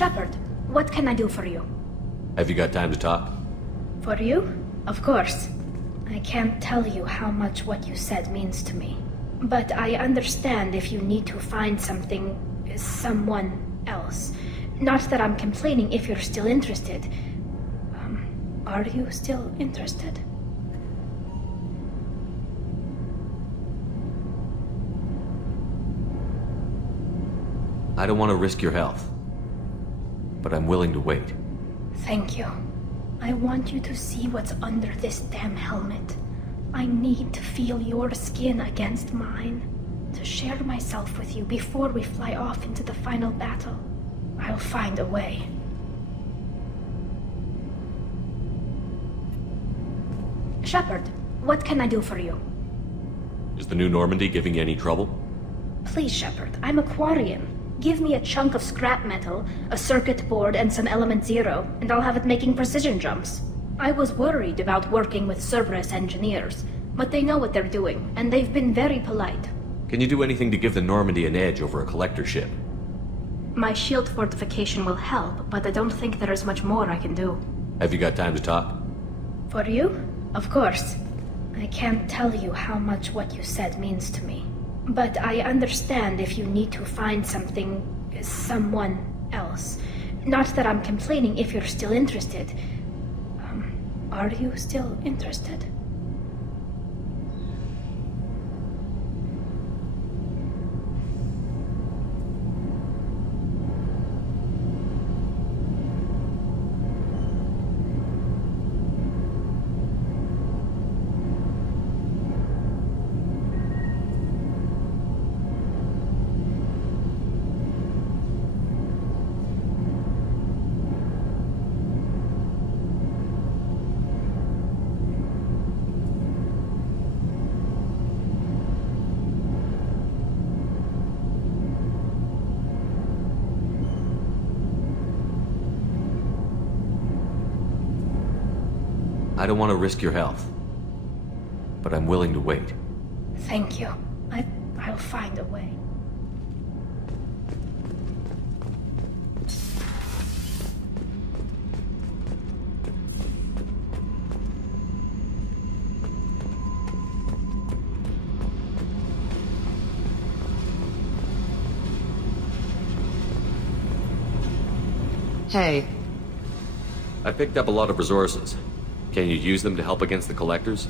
Shepard, what can I do for you? Have you got time to talk? For you? Of course. I can't tell you how much what you said means to me. But I understand if you need to find someone else. Not that I'm complaining if you're still interested. Are you still interested? I don't want to risk your health, but I'm willing to wait. Thank you. I want you to see what's under this damn helmet. I need to feel your skin against mine, to share myself with you before we fly off into the final battle. I'll find a way. Shepard, what can I do for you? Is the new Normandy giving you any trouble? Please, Shepard, I'm a Quarian. Give me a chunk of scrap metal, a circuit board, and some element zero, and I'll have it making precision jumps. I was worried about working with Cerberus engineers, but they know what they're doing, and they've been very polite. Can you do anything to give the Normandy an edge over a collector ship? My shield fortification will help, but I don't think there is much more I can do. Have you got time to talk? For you? Of course. I can't tell you how much what you said means to me. But I understand if you need to find someone else. Not that I'm complaining if you're still interested. Are you still interested? I don't want to risk your health, but I'm willing to wait. Thank you. I'll find a way. Hey. I picked up a lot of resources. Can you use them to help against the collectors?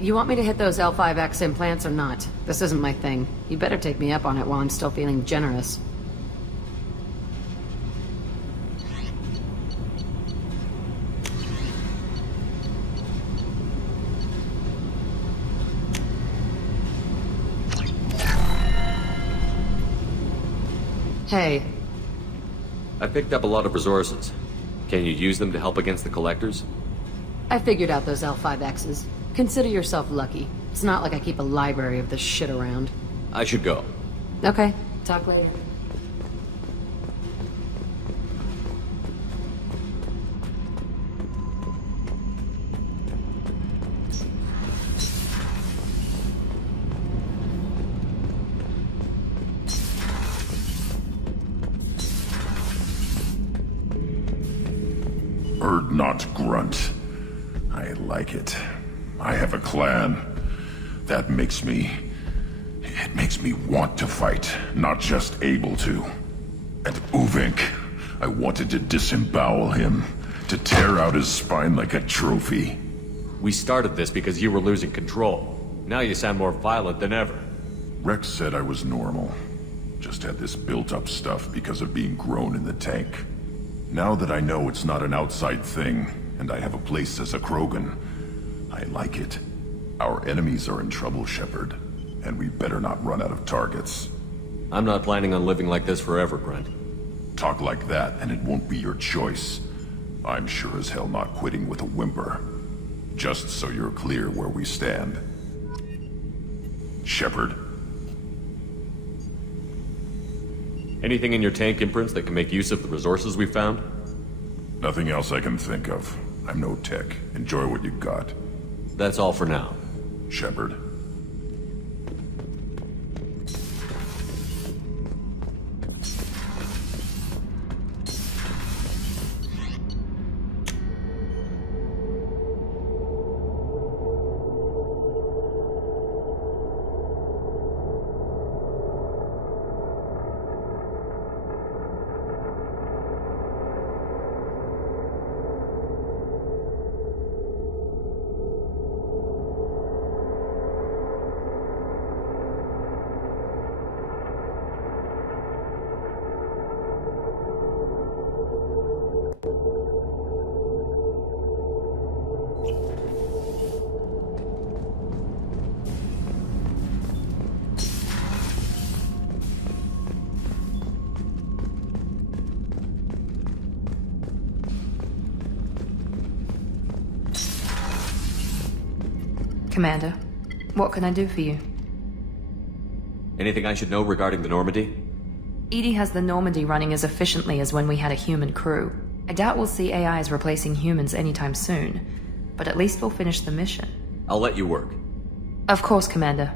You want me to hit those L5X implants or not? This isn't my thing. You better take me up on it while I'm still feeling generous. Hey. I picked up a lot of resources. Can you use them to help against the collectors? I figured out those L5Xs. Consider yourself lucky. It's not like I keep a library of this shit around. I should go. Okay. Talk later. Bird not grunt. I like it. I have a clan. That makes me... It makes me want to fight, not just able to. And Uvink, I wanted to disembowel him, to tear out his spine like a trophy. We started this because you were losing control. Now you sound more violent than ever. Rex said I was normal. Just had this built-up stuff because of being grown in the tank. Now that I know it's not an outside thing, and I have a place as a Krogan, I like it. Our enemies are in trouble, Shepard, and we better not run out of targets. I'm not planning on living like this forever, Brent. Talk like that, and it won't be your choice. I'm sure as hell not quitting with a whimper. Just so you're clear where we stand. Shepard. Anything in your tank imprints that can make use of the resources we found? Nothing else I can think of. I'm no tech. Enjoy what you got. That's all for now. Shepard. Commander, what can I do for you? Anything I should know regarding the Normandy? EDI has the Normandy running as efficiently as when we had a human crew. I doubt we'll see AIs replacing humans anytime soon, but at least we'll finish the mission. I'll let you work. Of course, Commander.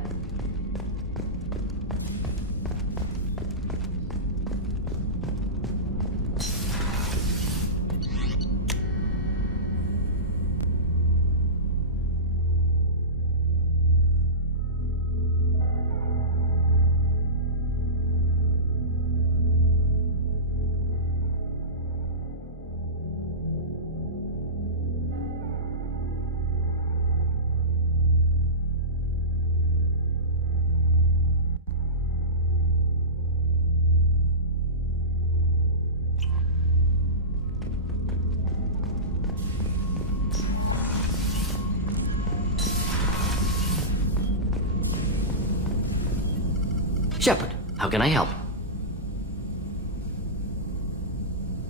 Shepard, how can I help?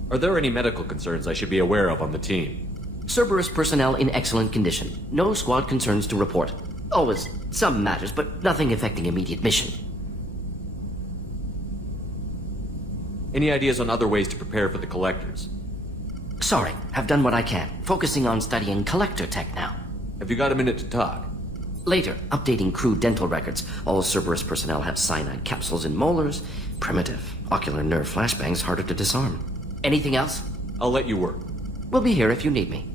Are there any medical concerns I should be aware of on the team? Cerberus personnel in excellent condition. No squad concerns to report. Always some matters, but nothing affecting immediate mission. Any ideas on other ways to prepare for the Collectors? Sorry, have done what I can. Focusing on studying Collector tech now. Have you got a minute to talk? Later, updating crew dental records. All Cerberus personnel have cyanide capsules in molars. Primitive. Ocular nerve flashbangs harder to disarm. Anything else? I'll let you work. We'll be here if you need me.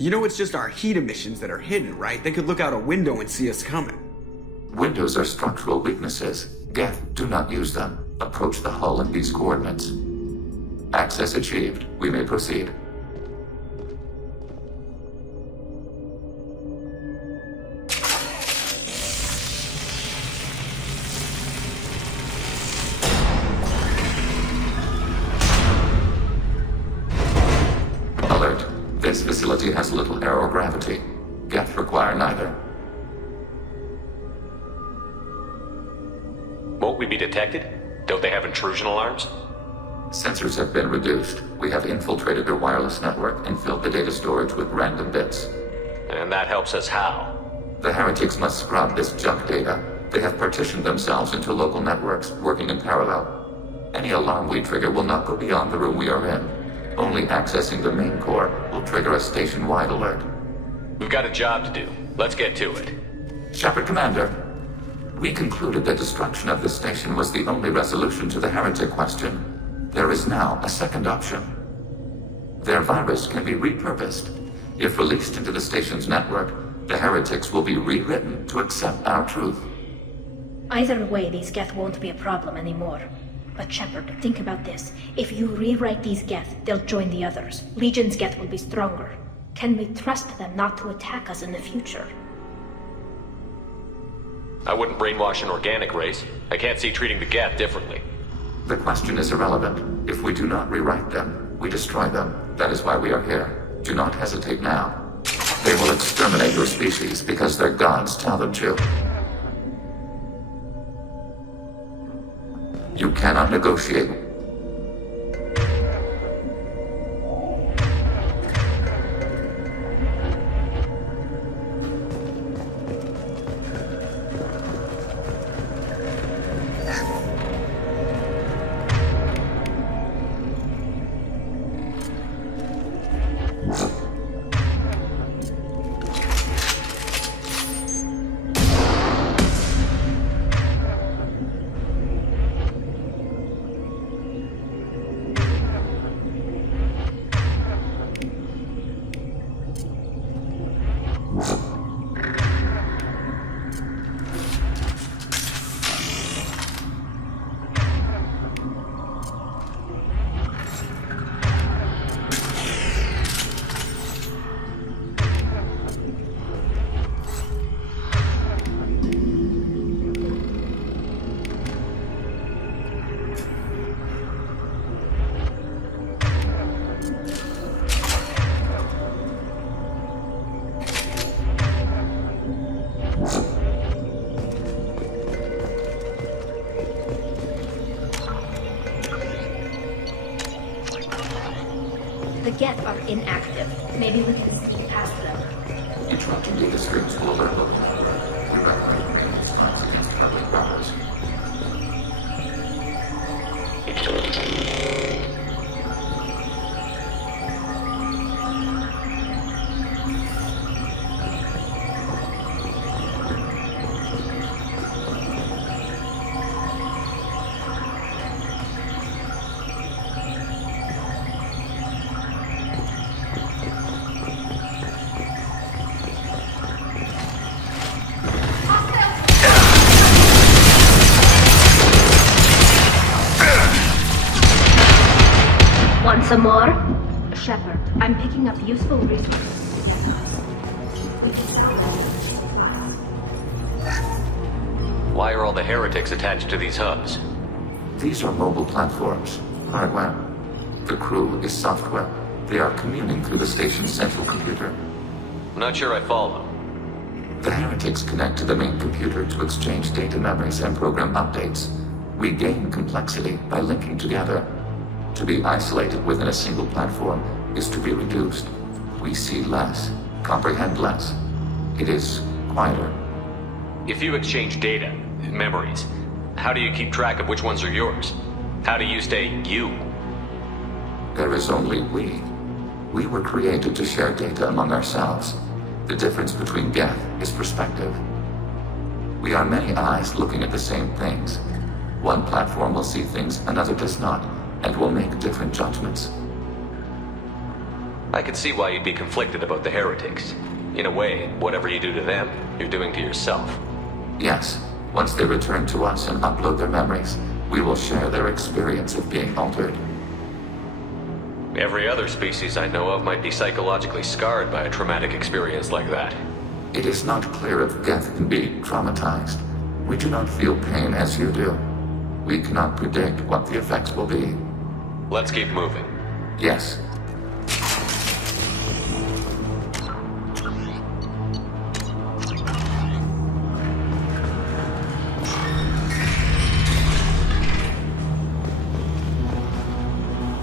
You know it's just our heat emissions that are hidden, right? They could look out a window and see us coming. Windows are structural weaknesses. Geth, do not use them. Approach the hull in these coordinates. Access achieved. We may proceed. Alert. This facility has little aerogravity. Geth require neither. Won't we be detected? Don't they have intrusion alarms? Sensors have been reduced. We have infiltrated their wireless network and filled the data storage with random bits. And that helps us how? The heretics must scrub this junk data. They have partitioned themselves into local networks, working in parallel. Any alarm we trigger will not go beyond the room we are in. Only accessing the main core will trigger a station-wide alert. We've got a job to do. Let's get to it. Shepard, Commander. We concluded that destruction of the station was the only resolution to the heretic question. There is now a second option. Their virus can be repurposed. If released into the station's network, the heretics will be rewritten to accept our truth. Either way, these Geth won't be a problem anymore. But Shepard, think about this. If you rewrite these Geth, they'll join the others. Legion's Geth will be stronger. Can we trust them not to attack us in the future? I wouldn't brainwash an organic race. I can't see treating the Geth differently. The question is irrelevant. If we do not rewrite them, we destroy them. That is why we are here. Do not hesitate now. They will exterminate your species because their gods tell them to. You cannot negotiate. The Geth are inactive. Maybe we can sneak past them. Interrupting data streams will alert them. We recommend these times against public robbers. Want some more? Shepard, I'm picking up useful resources to get us. We can sell them. Why are all the heretics attached to these hubs? These are mobile platforms, hardware. The crew is software. They are communing through the station's central computer. I'm not sure I follow. The heretics connect to the main computer to exchange data memories and program updates. We gain complexity by linking together. To be isolated within a single platform is to be reduced. We see less, comprehend less. It is quieter. If you exchange data, memories, how do you keep track of which ones are yours? How do you stay you? There is only we. We were created to share data among ourselves. The difference between Geth is perspective. We are many eyes looking at the same things. One platform will see things another does not, and will make different judgments. I can see why you'd be conflicted about the heretics. In a way, whatever you do to them, you're doing to yourself. Yes, once they return to us and upload their memories, we will share their experience of being altered. Every other species I know of might be psychologically scarred by a traumatic experience like that. It is not clear if Geth can be traumatized. We do not feel pain as you do. We cannot predict what the effects will be. Let's keep moving. Yes.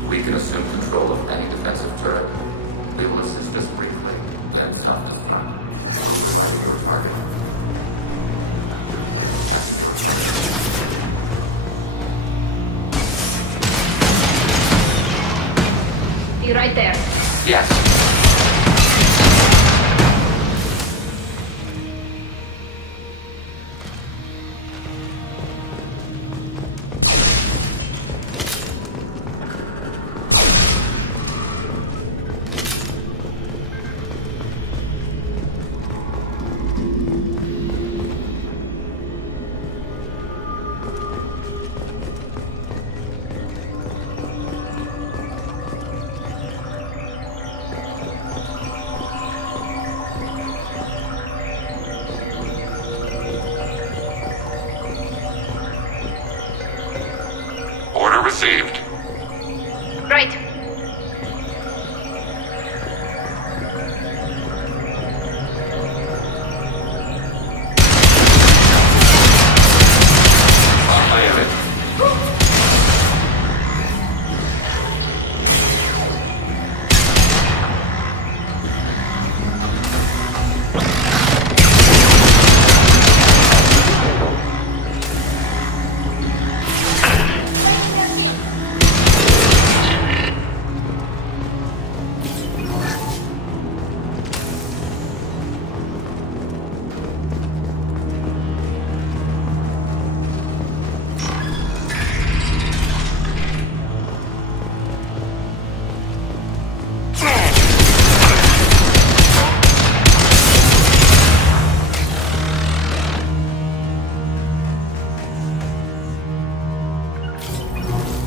We can assume control of any defensive turret. They will assist us briefly in self-destruct.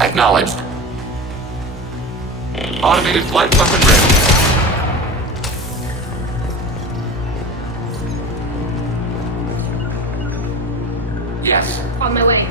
Acknowledged. Automated flight weapon ready. Yes. On my way.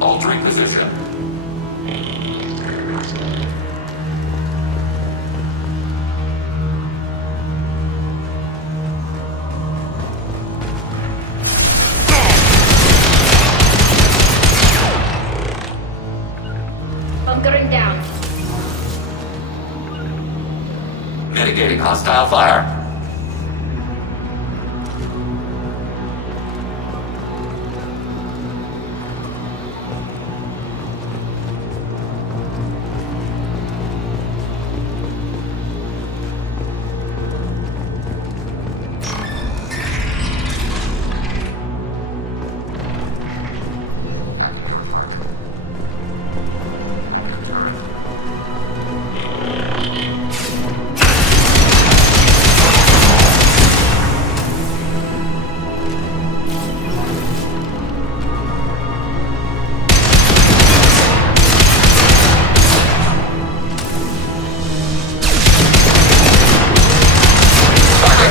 Altering position. Bunkering down. Mitigating hostile fire.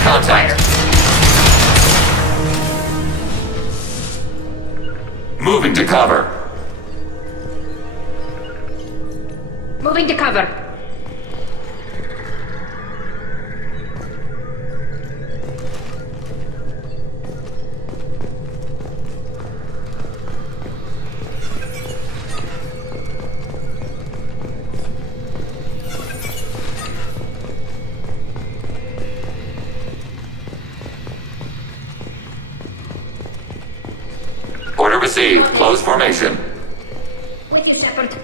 Contact. Moving to cover. Moving to cover. Order received. Close formation. With you, Shepard.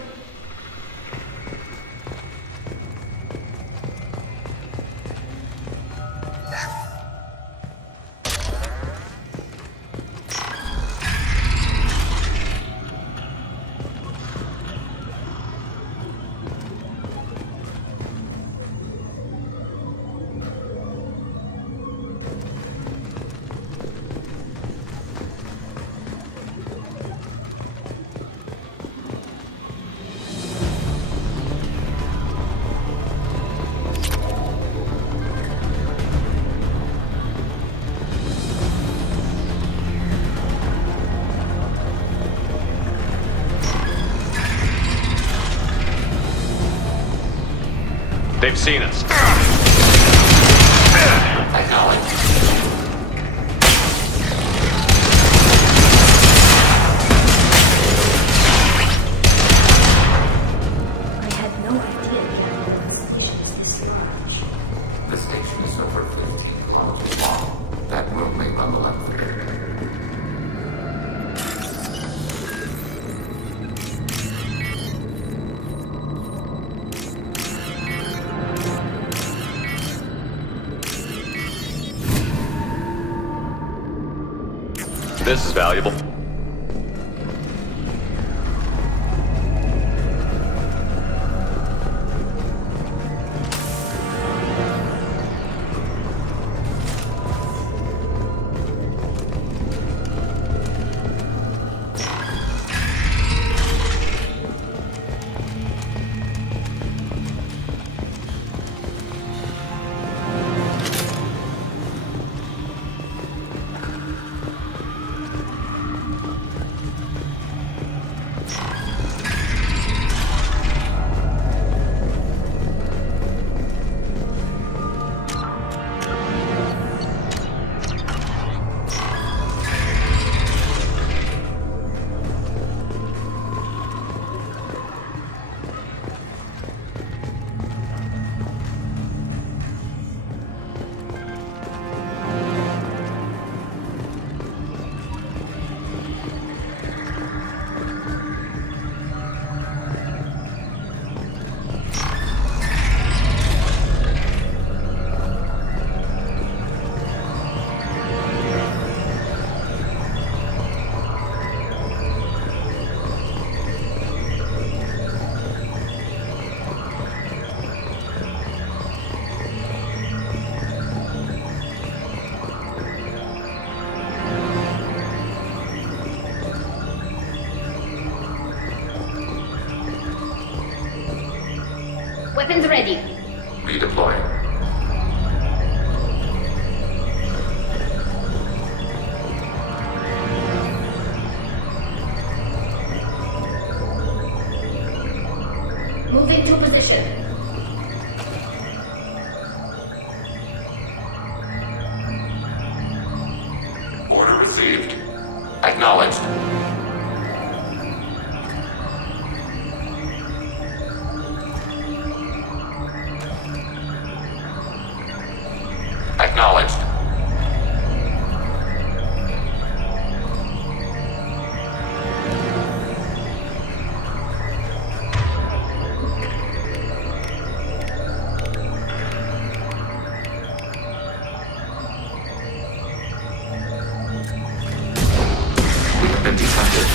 They've seen us. Acknowledged. I had no idea the station was this large. The station is over 15 kilometers long. That room may rumble up. This is valuable. Weapons ready. Redeploying. Move into position. Order received. Acknowledged. Acknowledged. We have been detected.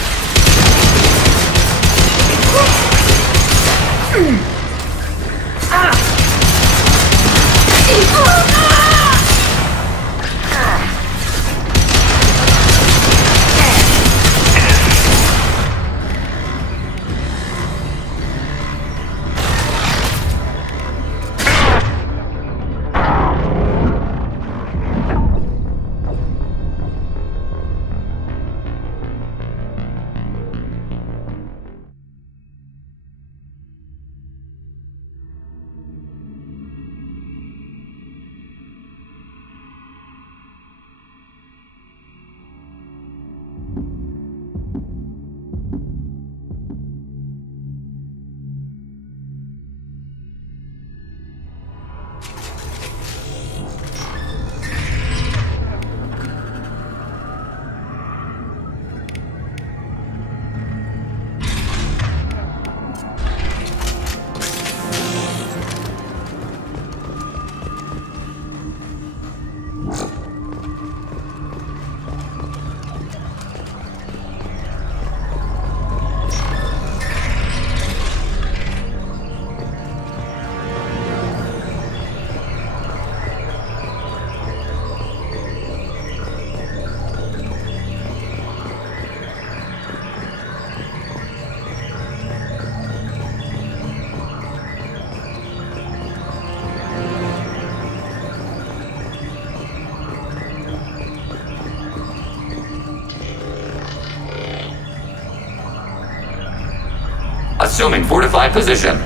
Assuming fortified position.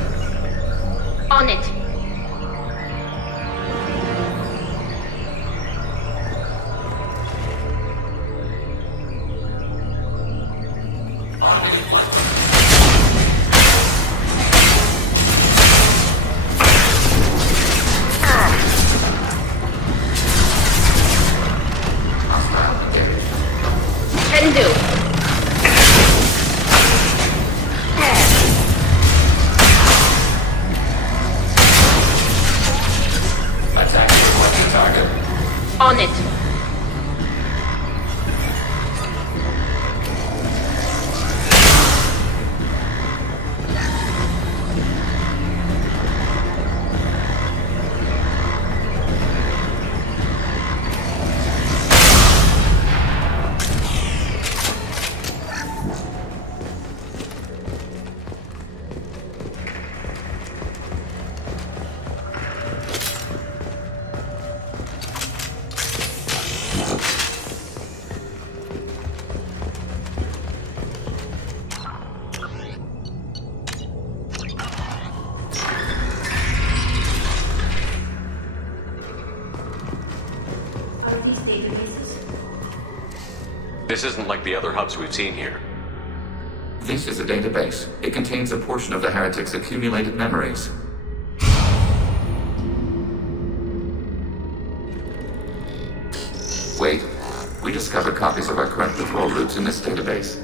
On it. Can do. On it. This isn't like the other hubs we've seen here. This is a database. It contains a portion of the heretic's accumulated memories. Wait. We discovered copies of our current patrol routes in this database.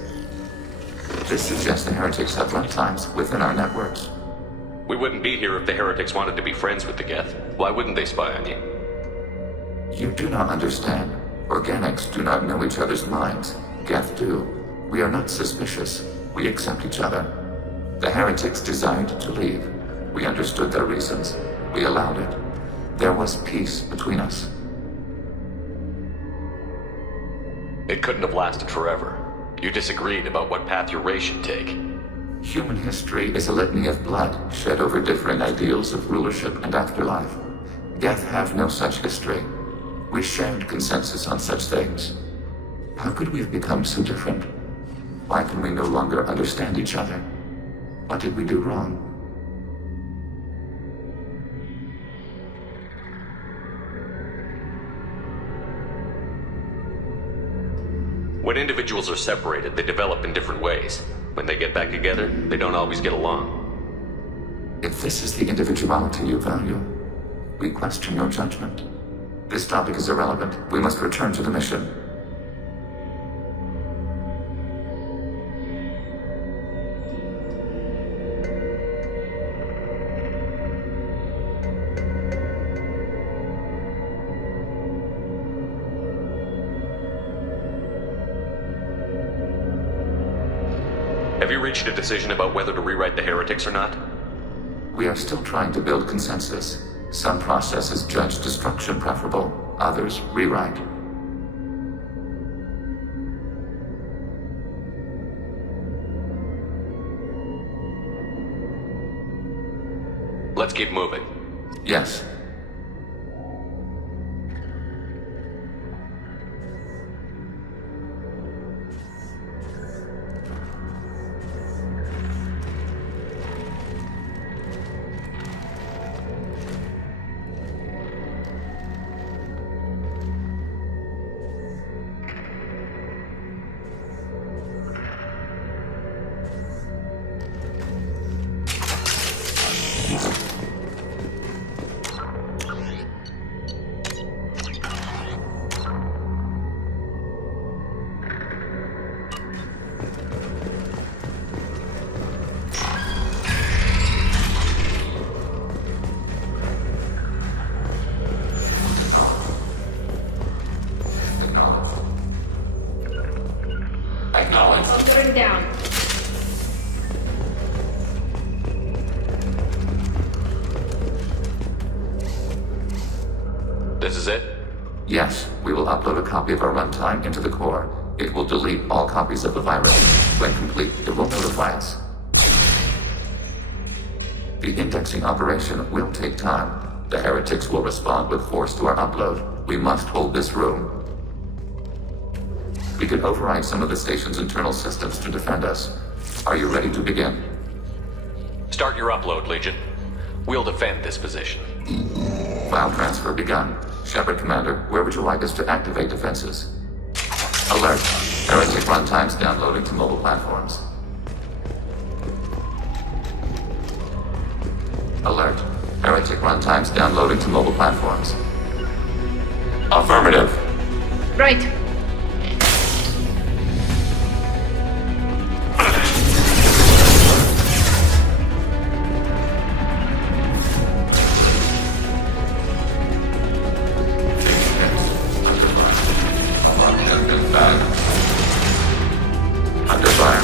This suggests the heretics have runtimes within our networks. We wouldn't be here if the heretics wanted to be friends with the Geth. Why wouldn't they spy on you? You do not understand. Organics do not know each other's minds. Geth do. We are not suspicious. We accept each other. The heretics desired to leave. We understood their reasons. We allowed it. There was peace between us. It couldn't have lasted forever. You disagreed about what path your race should take. Human history is a litany of blood shed over differing ideals of rulership and afterlife. Death have no such history. We shared consensus on such things. How could we have become so different? Why can we no longer understand each other? What did we do wrong? When individuals are separated, they develop in different ways. When they get back together, they don't always get along. If this is the individuality you value, we question your judgment. This topic is irrelevant. We must return to the mission. Have you reached a decision about whether to rewrite the heretics or not? We are still trying to build consensus. Some processes judge destruction preferable, others rewrite. Let's keep moving. Yes. Turn down. This is it? Yes, we will upload a copy of our runtime into the core. It will delete all copies of the virus. When complete, it will notify us. The indexing operation will take time. The heretics will respond with force to our upload. We must hold this room. We can override some of the station's internal systems to defend us. Are you ready to begin? Start your upload, Legion. We'll defend this position. File transfer begun. Shepard, Commander, where would you like us to activate defenses? Alert. Heretic runtimes downloading to mobile platforms. Alert. Heretic runtimes downloading to mobile platforms. Affirmative. Right. Under fire.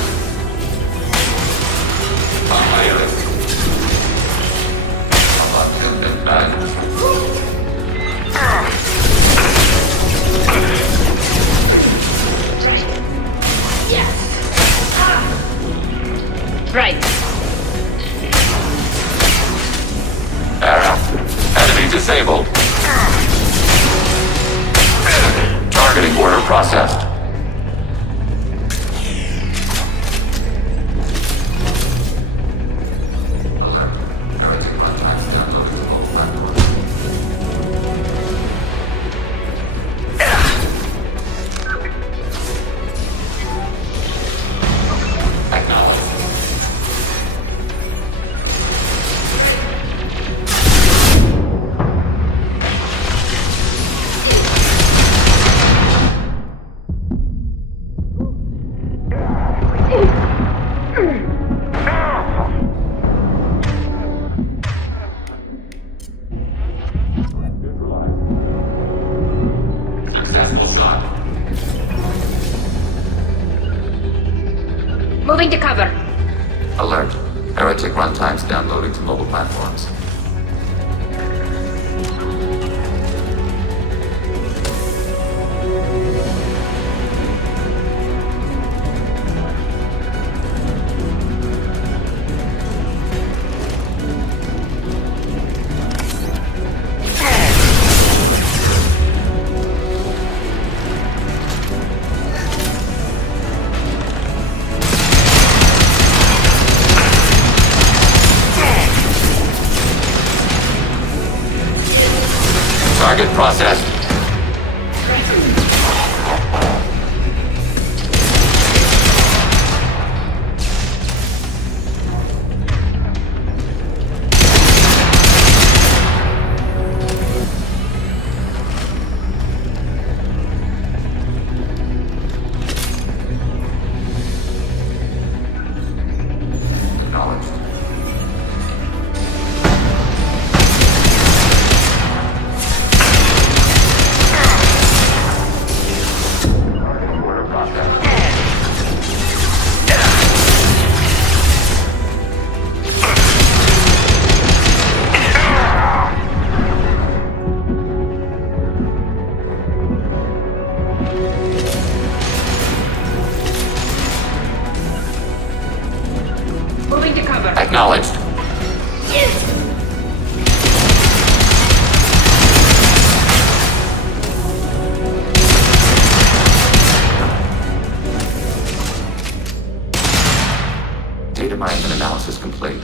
Right. Enemy disabled. Targeting order processed. Moving to cover. Alert. Heretic runtimes downloading to mobile platforms. Target processed. Acknowledged. Data mining and analysis complete.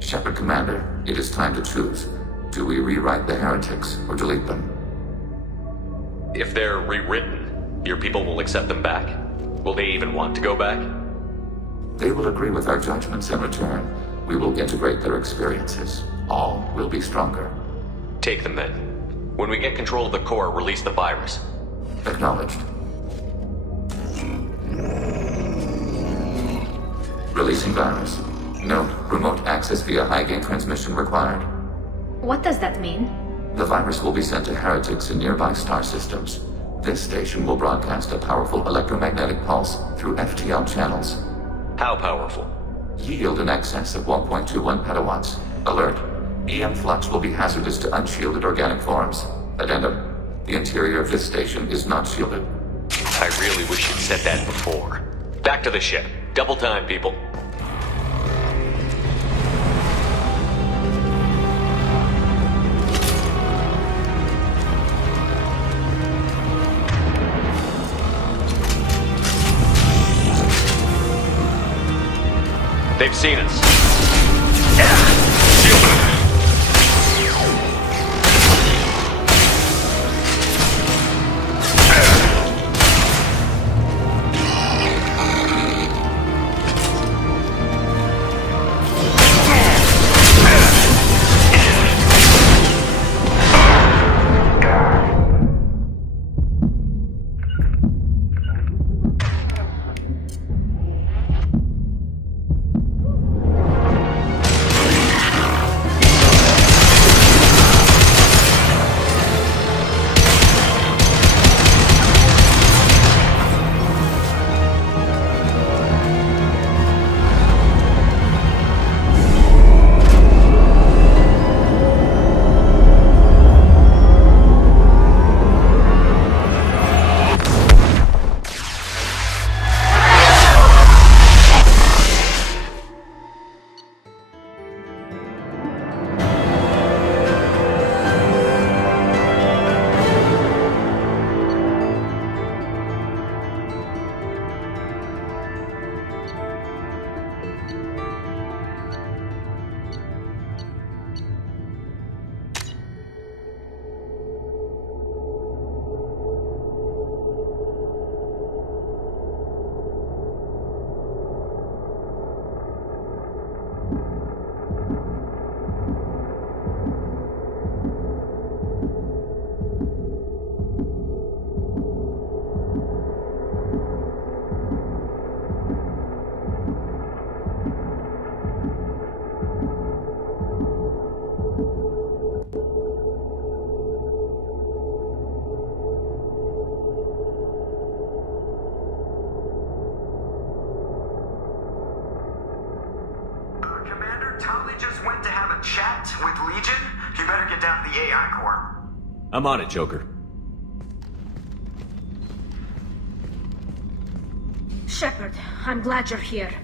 Shepard Commander, it is time to choose. Do we rewrite the heretics or delete them? If they're rewritten, your people will accept them back? Will they even want to go back? They will agree with our judgments in return. We will integrate their experiences. All will be stronger. Take them then. When we get control of the core, release the virus. Acknowledged. Releasing virus. Note, remote access via high-gain transmission required. What does that mean? The virus will be sent to heretics in nearby star systems. This station will broadcast a powerful electromagnetic pulse through FTL channels. How powerful? Yield in excess of 1.21 petawatts. Alert. EM flux will be hazardous to unshielded organic forms. Addendum. The interior of this station is not shielded. I really wish you'd said that before. Back to the ship. Double time, people. They've seen us. I'm on it, Joker. Shepard, I'm glad you're here.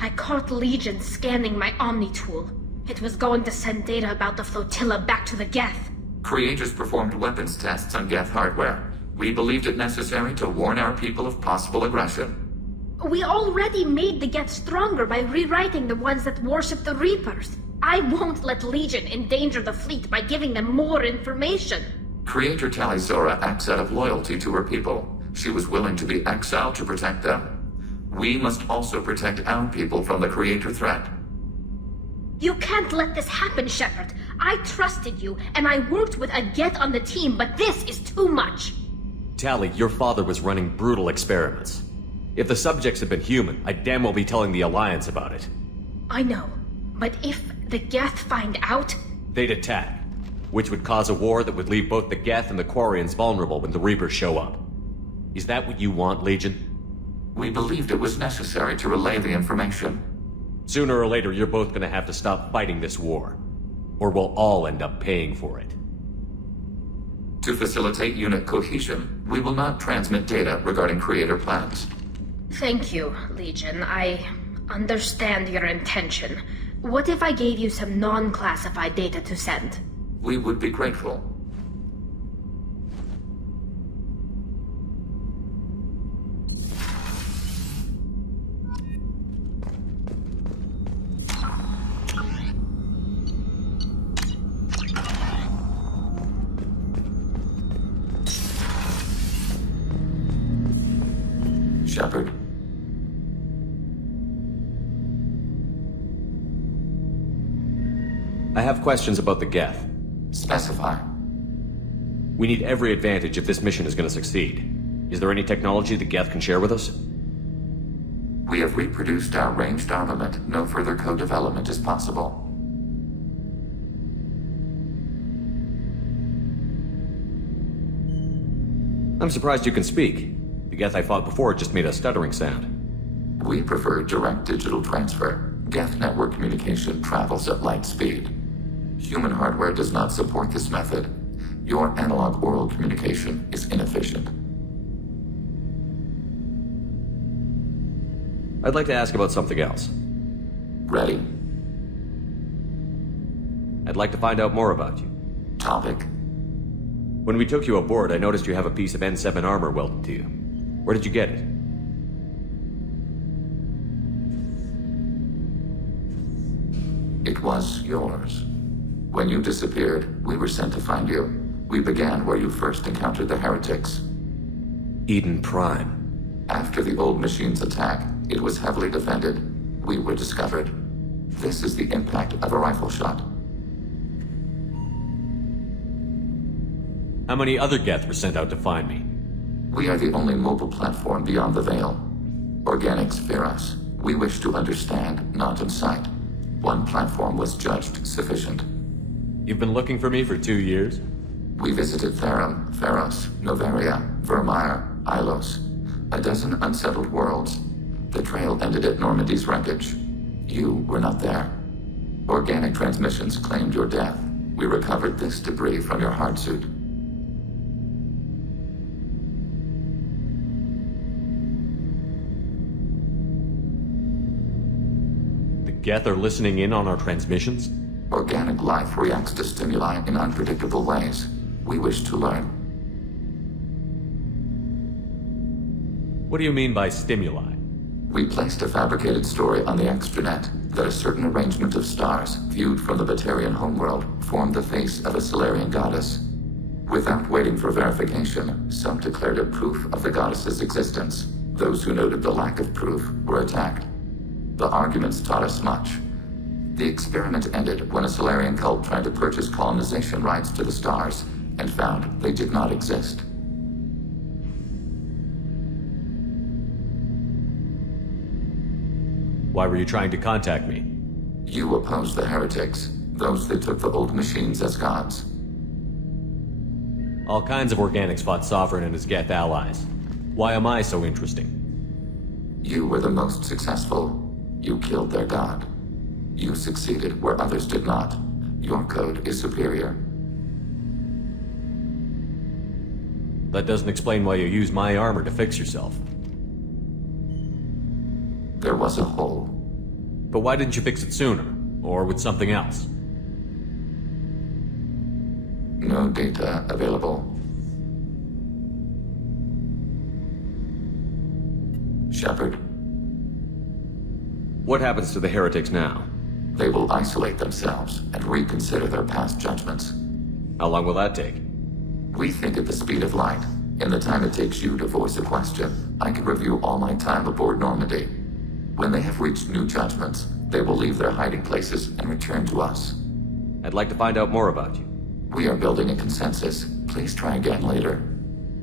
I caught Legion scanning my Omni tool. It was going to send data about the flotilla back to the Geth. Creators performed weapons tests on Geth hardware. We believed it necessary to warn our people of possible aggression. We already made the Geth stronger by rewriting the ones that worship the Reapers. I won't let Legion endanger the fleet by giving them more information. Creator Talizora acts out of loyalty to her people. She was willing to be exiled to protect them. We must also protect our people from the Creator threat. You can't let this happen, Shepard. I trusted you, and I worked with a Geth on the team, but this is too much. Tali, your father was running brutal experiments. If the subjects had been human, I'd damn well be telling the Alliance about it. I know, but if the Geth find out... They'd attack, which would cause a war that would leave both the Geth and the Quarians vulnerable when the Reapers show up. Is that what you want, Legion? We believed it was necessary to relay the information. Sooner or later, you're both gonna have to stop fighting this war. Or we'll all end up paying for it. To facilitate unit cohesion, we will not transmit data regarding Creator plans. Thank you, Legion. I understand your intention. What if I gave you some non-classified data to send? We would be grateful. Shepard. I have questions about the Geth. Specify. We need every advantage if this mission is going to succeed. Is there any technology the Geth can share with us? We have reproduced our ranged armament. No further co-development is possible. I'm surprised you can speak. The Geth I fought before just made a stuttering sound. We prefer direct digital transfer. Geth network communication travels at light speed. Human hardware does not support this method. Your analog oral communication is inefficient. I'd like to ask about something else. Ready. I'd like to find out more about you. Topic. When we took you aboard, I noticed you have a piece of N7 armor welded to you. Where did you get it? It was yours. When you disappeared, we were sent to find you. We began where you first encountered the heretics. Eden Prime. After the old machine's attack, it was heavily defended. We were discovered. This is the impact of a rifle shot. How many other Geth were sent out to find me? We are the only mobile platform beyond the Veil. Organics fear us. We wish to understand, not incite. One platform was judged sufficient. You've been looking for me for 2 years? We visited Therum, Pharos, Novaria, Vermeer, Ilos. A dozen unsettled worlds. The trail ended at Normandy's wreckage. You were not there. Organic transmissions claimed your death. We recovered this debris from your hard suit. The Geth are listening in on our transmissions? Organic life reacts to stimuli in unpredictable ways. We wish to learn. What do you mean by stimuli? We placed a fabricated story on the extranet that a certain arrangement of stars, viewed from the Batarian homeworld, formed the face of a Solarian goddess. Without waiting for verification, some declared it proof of the goddess's existence. Those who noted the lack of proof were attacked. The arguments taught us much. The experiment ended when a Solarian cult tried to purchase colonization rights to the stars, and found they did not exist. Why were you trying to contact me? You opposed the heretics, those that took the old machines as gods. All kinds of organics fought Sovereign and his Geth allies. Why am I so interesting? You were the most successful. You killed their god. You succeeded where others did not. Your code is superior. That doesn't explain why you use my armor to fix yourself. There was a hole. But why didn't you fix it sooner? Or with something else? No data available. Shepard. What happens to the heretics now? They will isolate themselves and reconsider their past judgments. How long will that take? We think at the speed of light. In the time it takes you to voice a question, I can review all my time aboard Normandy. When they have reached new judgments, they will leave their hiding places and return to us. I'd like to find out more about you. We are building a consensus. Please try again later.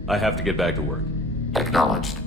I have to get back to work. Acknowledged.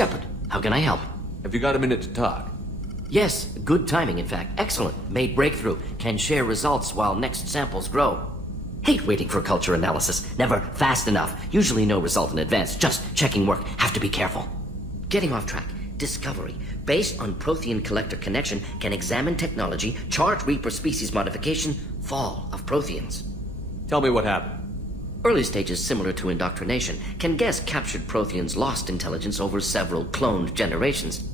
Shepard, how can I help? Have you got a minute to talk? Yes, good timing, in fact. Excellent. Made breakthrough. Can share results while next samples grow. Hate waiting for culture analysis. Never fast enough. Usually no result in advance. Just checking work. Have to be careful. Getting off track. Discovery. Based on Prothean collector connection, can examine technology, chart Reaper species modification, fall of Protheans. Tell me what happened. Early stages similar to indoctrination. Can guess captured Protheans lost intelligence over several cloned generations.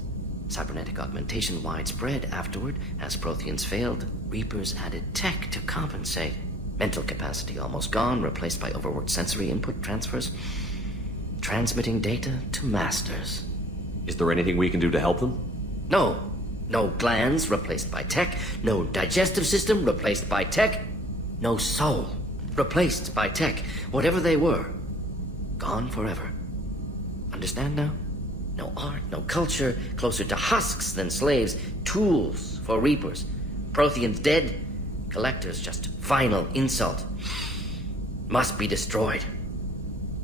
Cybernetic augmentation widespread afterward. As Protheans failed, Reapers added tech to compensate. Mental capacity almost gone, replaced by overworked sensory input transfers. Transmitting data to masters. Is there anything we can do to help them? No. No glands replaced by tech. No digestive system replaced by tech. No soul replaced by tech. Whatever they were, gone forever. Understand now? No art, no culture, closer to husks than slaves, tools for Reapers. Protheans dead, collectors just final insult. Must be destroyed.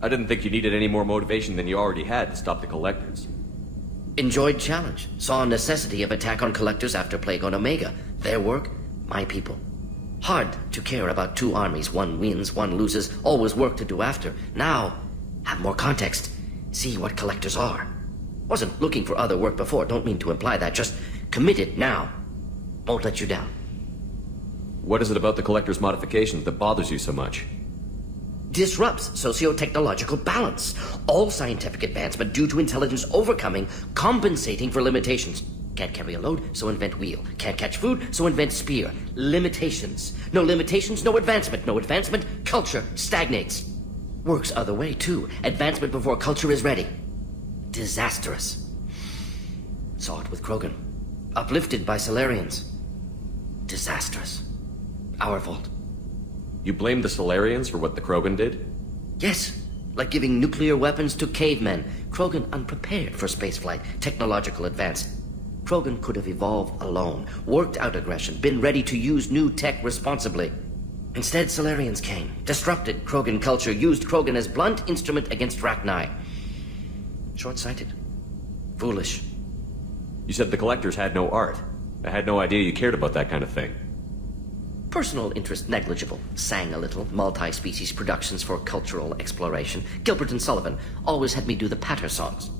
I didn't think you needed any more motivation than you already had to stop the collectors. Enjoyed challenge. Saw necessity of attack on collectors after Plague on Omega. Their work, my people. Hard to care about two armies. One wins, one loses. Always work to do after. Now, have more context. See what collectors are. Wasn't looking for other work before. Don't mean to imply that. Just committed now. Won't let you down. What is it about the collector's modifications that bothers you so much? Disrupts socio-technological balance. All scientific advancement due to intelligence overcoming, compensating for limitations. Can't carry a load, so invent wheel. Can't catch food, so invent spear. Limitations. No limitations, no advancement. No advancement, culture stagnates. Works other way, too. Advancement before culture is ready. Disastrous. Saw it with Krogan. Uplifted by Solarians. Disastrous. Our fault. You blame the Solarians for what the Krogan did? Yes. Like giving nuclear weapons to cavemen. Krogan unprepared for spaceflight, technological advance. Krogan could have evolved alone, worked out aggression, been ready to use new tech responsibly. Instead, Solarians came, disrupted Krogan culture, used Krogan as blunt instrument against Rachni. Short-sighted. Foolish. You said the Collectors had no art. I had no idea you cared about that kind of thing. Personal interest negligible. Sang a little. Multi-species productions for cultural exploration. Gilbert and Sullivan always had me do the patter songs.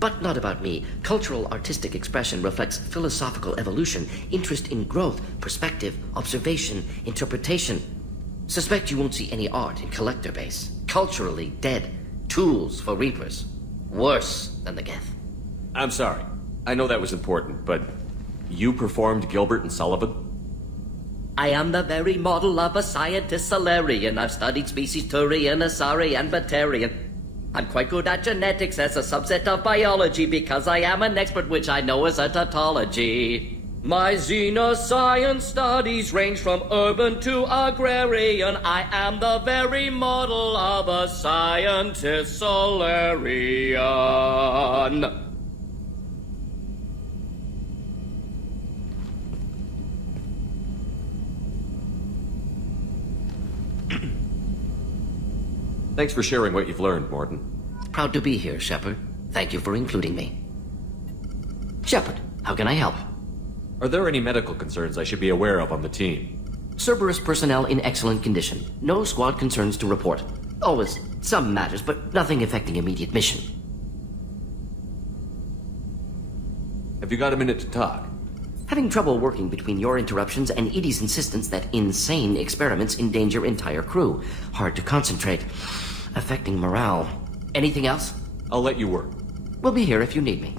But not about me. Cultural artistic expression reflects philosophical evolution, interest in growth, perspective, observation, interpretation. Suspect you won't see any art in Collector base. Culturally dead. Tools for Reapers. Worse than the Geth. I'm sorry. I know that was important, but you performed Gilbert and Sullivan? I am the very model of a scientist Solarian. I've studied species Turian, Asari, and Batarian. I'm quite good at genetics as a subset of biology because I am an expert, which I know is a tautology. My xenoscience studies range from urban to agrarian. I am the very model of a scientist Solarian. Thanks for sharing what you've learned, Morton. Proud to be here, Shepard. Thank you for including me. Shepard, how can I help? Are there any medical concerns I should be aware of on the team? Cerberus personnel in excellent condition. No squad concerns to report. Always some matters, but nothing affecting immediate mission. Have you got a minute to talk? Having trouble working between your interruptions and Edie's insistence that insane experiments endanger entire crew. Hard to concentrate. Affecting morale. Anything else? I'll let you work. We'll be here if you need me.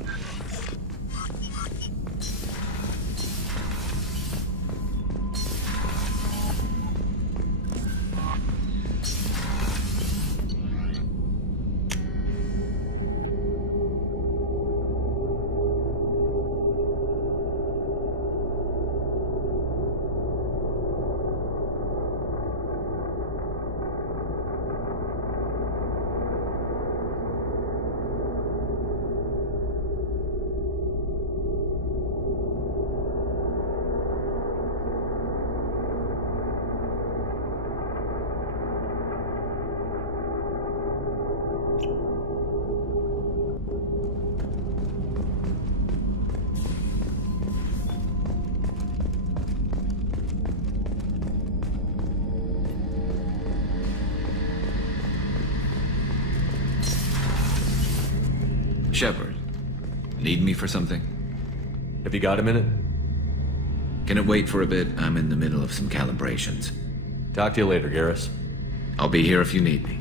Shepard, need me for something? Have you got a minute? Can it wait for a bit? I'm in the middle of some calibrations. Talk to you later, Garrus. I'll be here if you need me.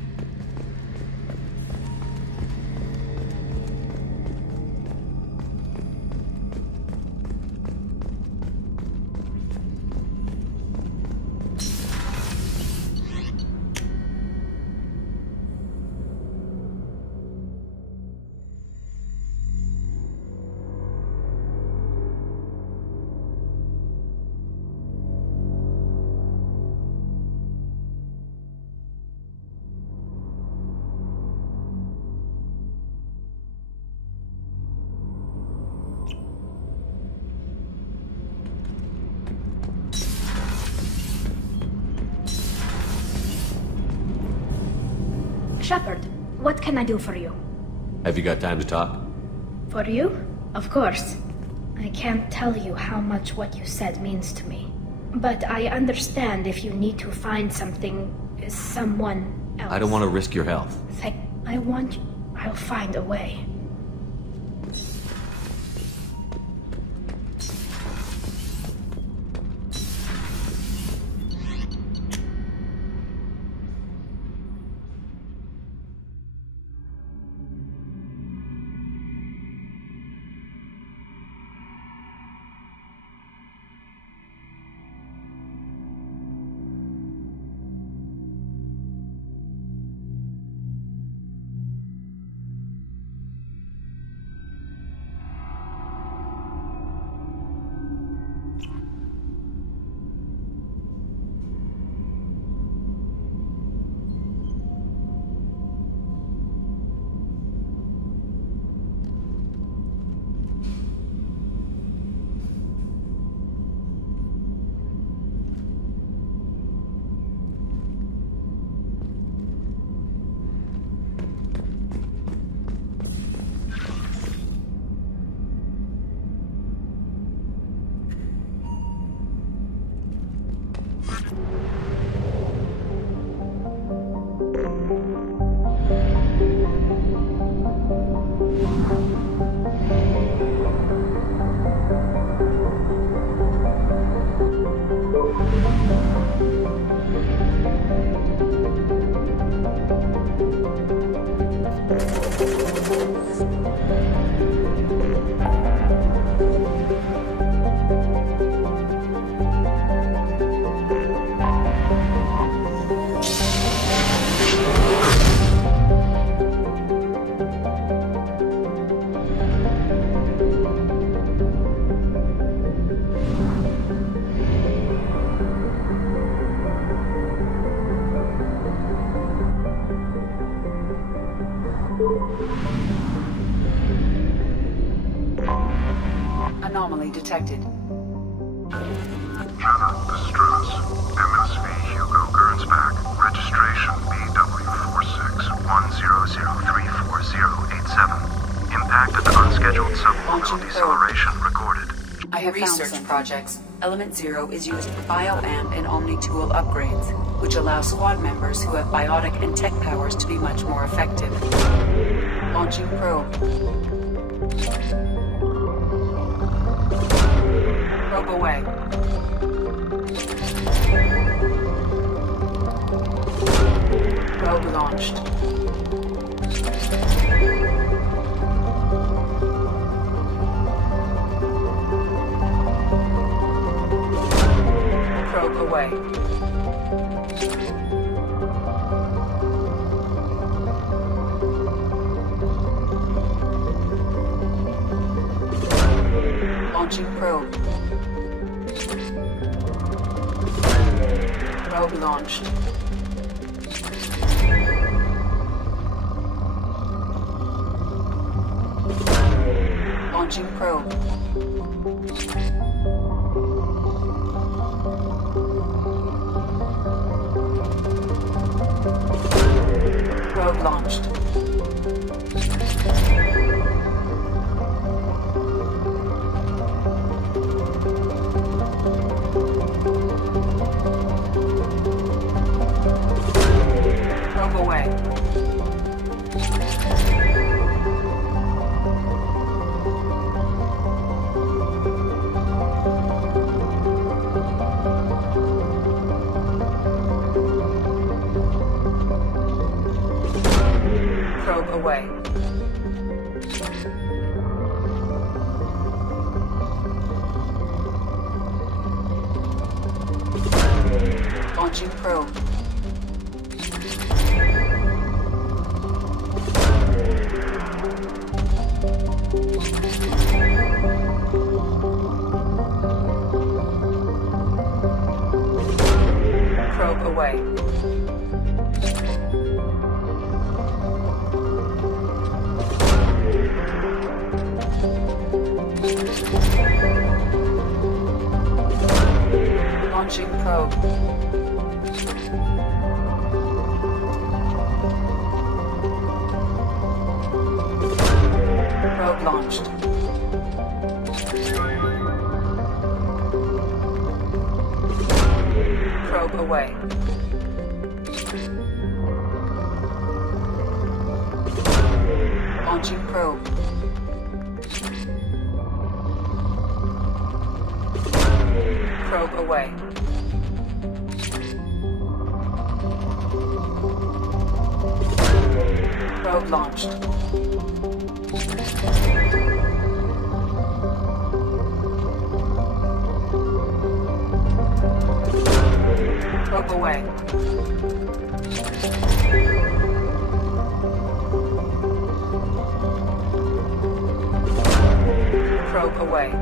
Shepard, what can I do for you? Have you got time to talk? For you? Of course. I can't tell you how much what you said means to me. But I understand if you need to find something, someone else. I don't want to risk your health. I'll find a way. Anomaly detected. General distress. MSV Hugo Gernsback. Registration BW4610034087. Impact of unscheduled suborbital deceleration recorded. I have research projects. Element Zero is used for bioamp and omni-tool upgrades, which allow squad members who have biotic and tech powers to be much more effective. Launching probe. Probe away. Probe launched. Probe away. Launching probe. Probe launched. Launching probe. Probe launched. Probe away. Probe away. Launching probe. Probe away. Launching probe. Probe launched. Probe away. Launching probe. Probe away. Probe launched. Probe away. Probe away.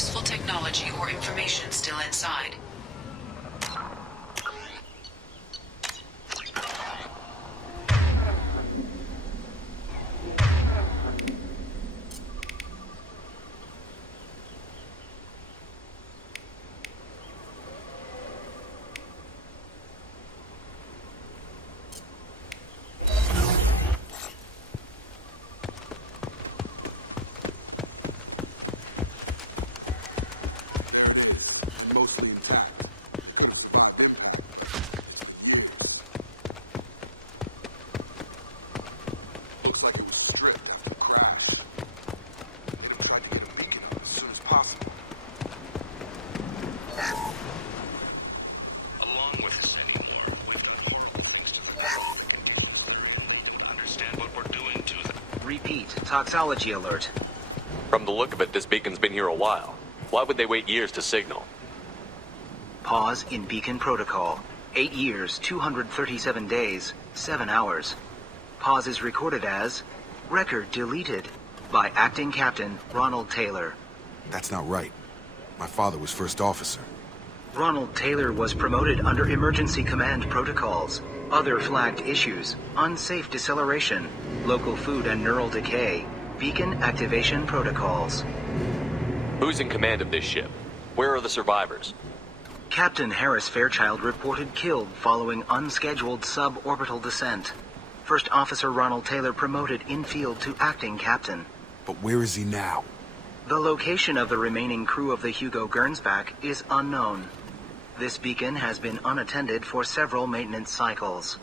useful technology or information still inside. Toxology alert. From the look of it, this beacon's been here a while. Why would they wait years to signal? Pause in beacon protocol. 8 years, 237 days, 7 hours. Pause is recorded as record deleted by Acting Captain Ronald Taylor. That's not right. My father was first officer. Ronald Taylor was promoted under emergency command protocols. Other flagged issues: unsafe deceleration, local food and neural decay, beacon activation protocols. Who's in command of this ship? Where are the survivors? Captain Harris Fairchild reported killed following unscheduled suborbital descent. First Officer Ronald Taylor promoted in-field to acting captain. But where is he now? The location of the remaining crew of the Hugo Gernsback is unknown. This beacon has been unattended for several maintenance cycles.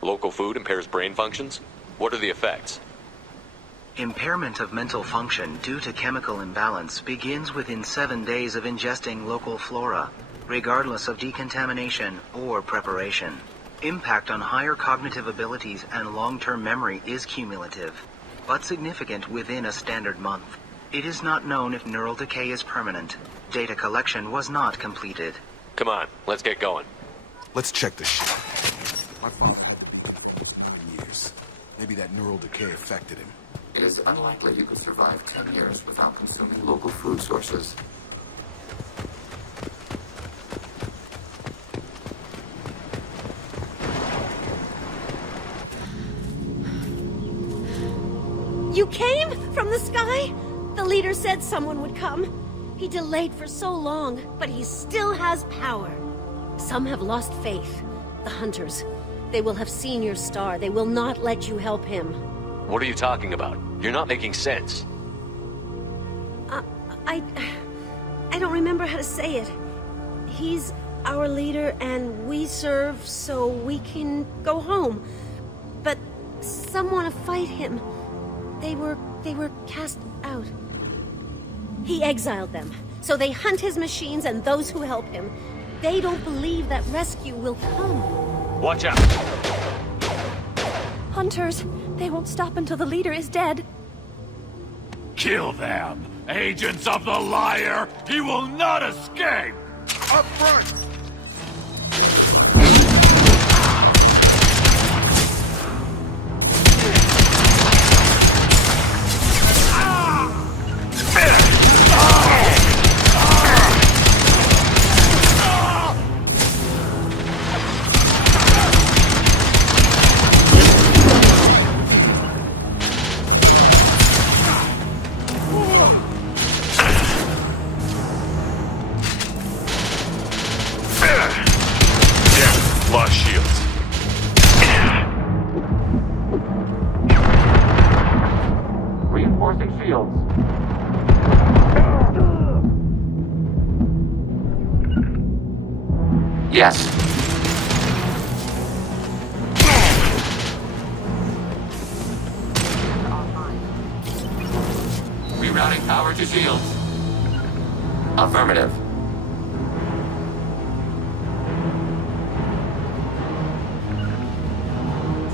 Local food impairs brain functions? What are the effects? Impairment of mental function due to chemical imbalance begins within 7 days of ingesting local flora, regardless of decontamination or preparation. Impact on higher cognitive abilities and long-term memory is cumulative, but significant within a standard month. It is not known if neural decay is permanent. Data collection was not completed. Come on, let's get going. Let's check the ship. My father had for years. Maybe that neural decay affected him. It is unlikely he could survive 10 years without consuming local food sources. You came from the sky? The leader said someone would come. He delayed for so long, but he still has power. Some have lost faith. The hunters. They will have seen your star. They will not let you help him. What are you talking about? You're not making sense. I don't remember how to say it. He's our leader and we serve so we can go home. But some want to fight him. They were cast out. He exiled them, so they hunt his machines and those who help him. They don't believe that rescue will come. Watch out! Hunters, they won't stop until the leader is dead. Kill them! Agents of the liar! He will not escape! Up front! Lost shields. Reinforcing shields. Yes. Rerouting power to shields. Affirmative.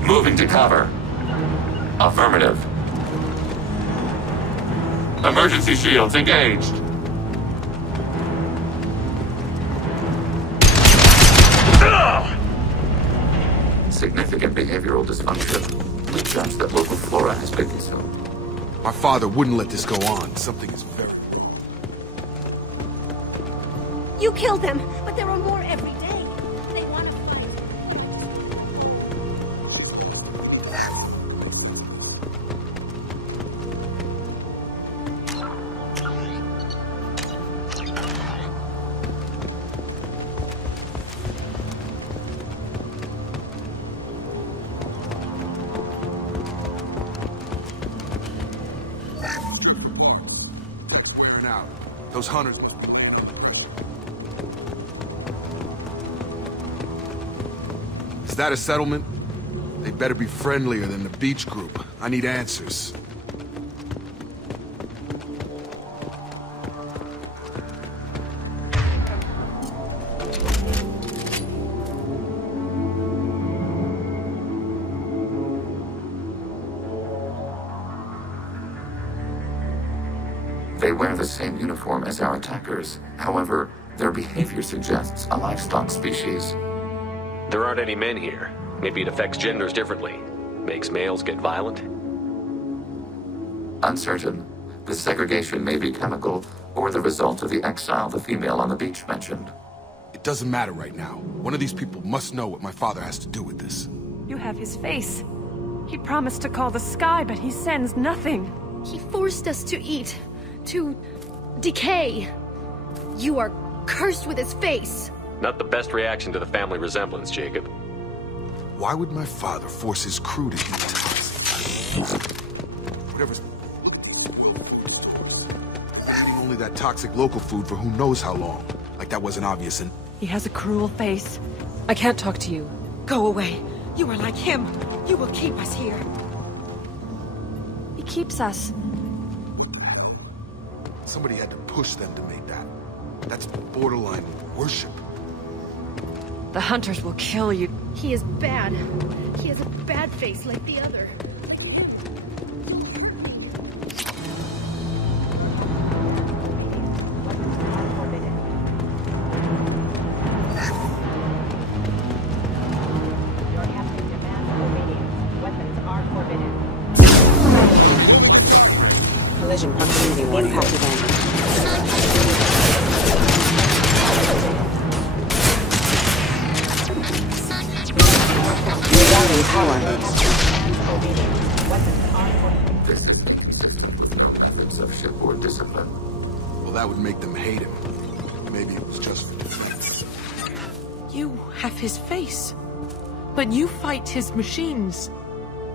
Moving to cover. Affirmative. Emergency shields engaged. Significant behavioral dysfunction. We judge that local flora has been consumed. My father wouldn't let this go on. Something is very... You killed them, but there are more every day. They want to fight. Now, those hunters. Is that a settlement? They better be friendlier than the beach group. I need answers. They wear the same uniform as our attackers. However, their behavior suggests a livestock species. There aren't any men here. Maybe it affects genders differently. Makes males get violent? Uncertain. The segregation may be chemical, or the result of the exile the female on the beach mentioned. It doesn't matter right now. One of these people must know what my father has to do with this. You have his face. He promised to call the sky, but he sends nothing. He forced us to eat, to decay. You are cursed with his face. Not the best reaction to the family resemblance, Jacob. Why would my father force his crew to eat toxic? Whatever's... eating only that toxic local food for who knows how long. Like that wasn't obvious and... He has a cruel face. I can't talk to you. Go away. You are like him. You will keep us here. He keeps us. Somebody had to push them to make that. That's borderline worship. The hunters will kill you. He is bad. He has a bad face like the other. Collision proximity impact event. Rerouting power. This is of shipboard discipline. Well, that would make them hate him. Maybe it was just... You have his face. But you fight his machines.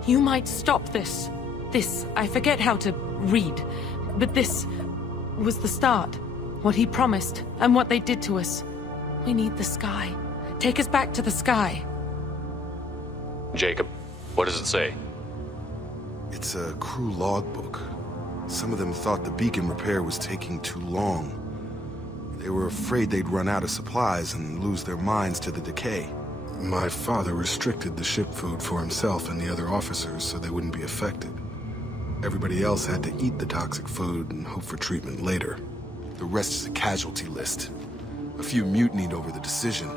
You might stop this. This, I forget how to read. But this was the start. What he promised, and what they did to us. We need the sky. Take us back to the sky. Jacob, what does it say? It's a crew logbook. Some of them thought the beacon repair was taking too long. They were afraid they'd run out of supplies and lose their minds to the decay. My father restricted the ship food for himself and the other officers so they wouldn't be affected. Everybody else had to eat the toxic food and hope for treatment later. The rest is a casualty list. A few mutinied over the decision.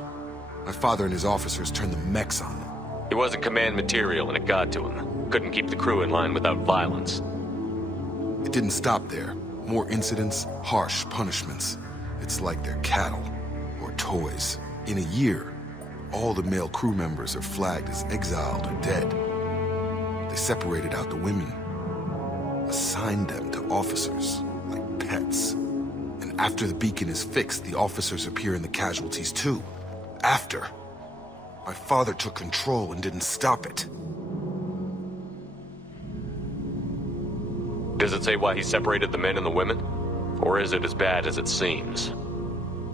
My father and his officers turned the mechs on them. He wasn't command material and it got to him. Couldn't keep the crew in line without violence. It didn't stop there. More incidents, harsh punishments. It's like they're cattle or toys. In a year, all the male crew members are flagged as exiled or dead. They separated out the women, assigned them to officers like pets. And after the beacon is fixed, the officers appear in the casualties too. After. My father took control and didn't stop it. Does it say why he separated the men and the women? Or is it as bad as it seems?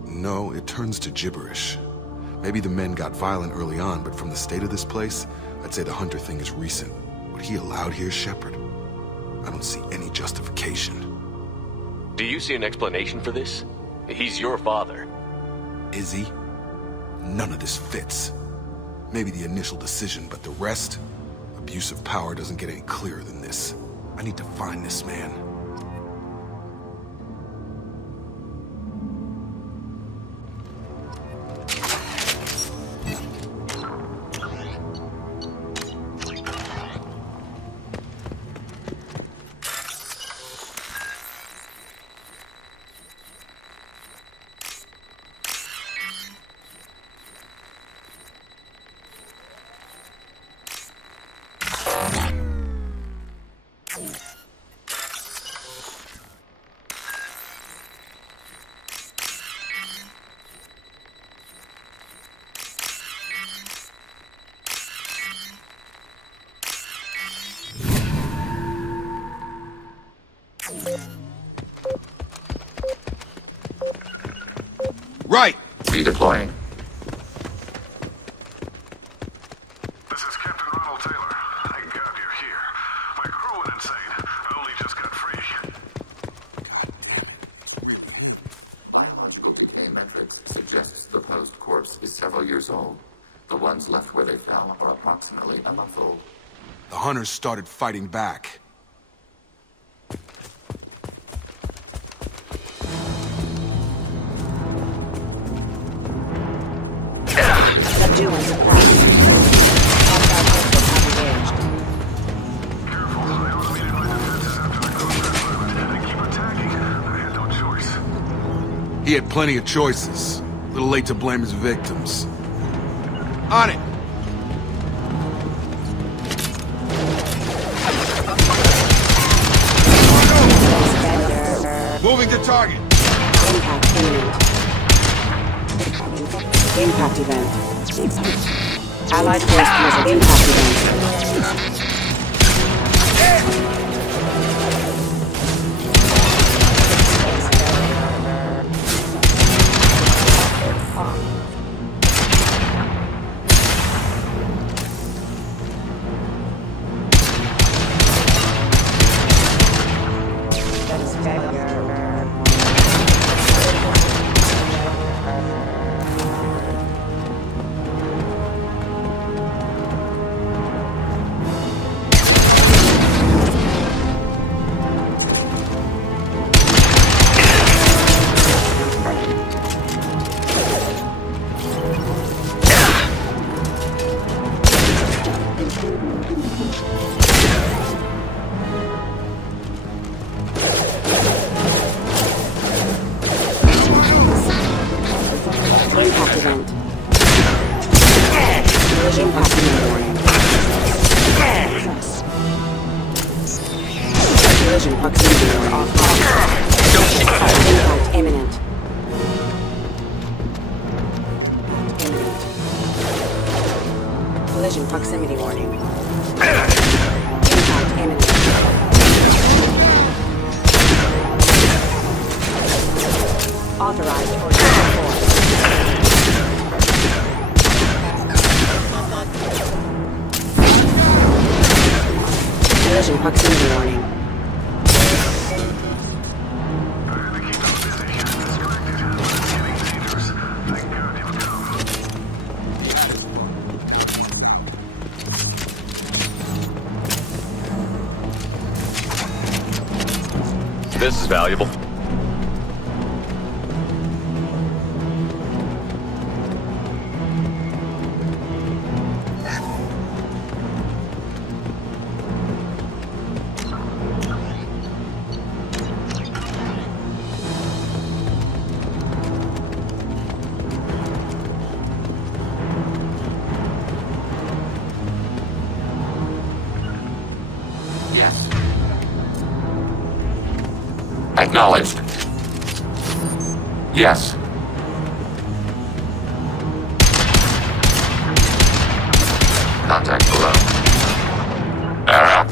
No, it turns to gibberish. Maybe the men got violent early on, but from the state of this place, I'd say the hunter thing is recent. What he allowed here, Shepard? I don't see any justification. Do you see an explanation for this? He's your father. Is he? None of this fits. Maybe the initial decision, but the rest? Abuse of power doesn't get any clearer than this. I need to find this man. Right. Redeploying. This is Captain Ronald Taylor. Thank God you're here. My crew went insane. I only just got free. Biological decay metrics suggests the posed corpse is several years old. The ones left where they fell are approximately a month old. The hunters started fighting back. Subdue and suppress. Hostile systems have engaged. Careful. I automated my defenses after the ghost got violent. They keep attacking. I had no choice. He had plenty of choices. A little late to blame his victims. On it! Moving to target. Impact imminent. Impact event. Allied force present. Impact event. Impact event. Impact imminent. Collision proximity warning. Impact imminent. Collision proximity warning. Impact imminent. Authorized for force. Collision proximity warning. This is valuable. Yes. Acknowledged. Yes. Contact below. Error.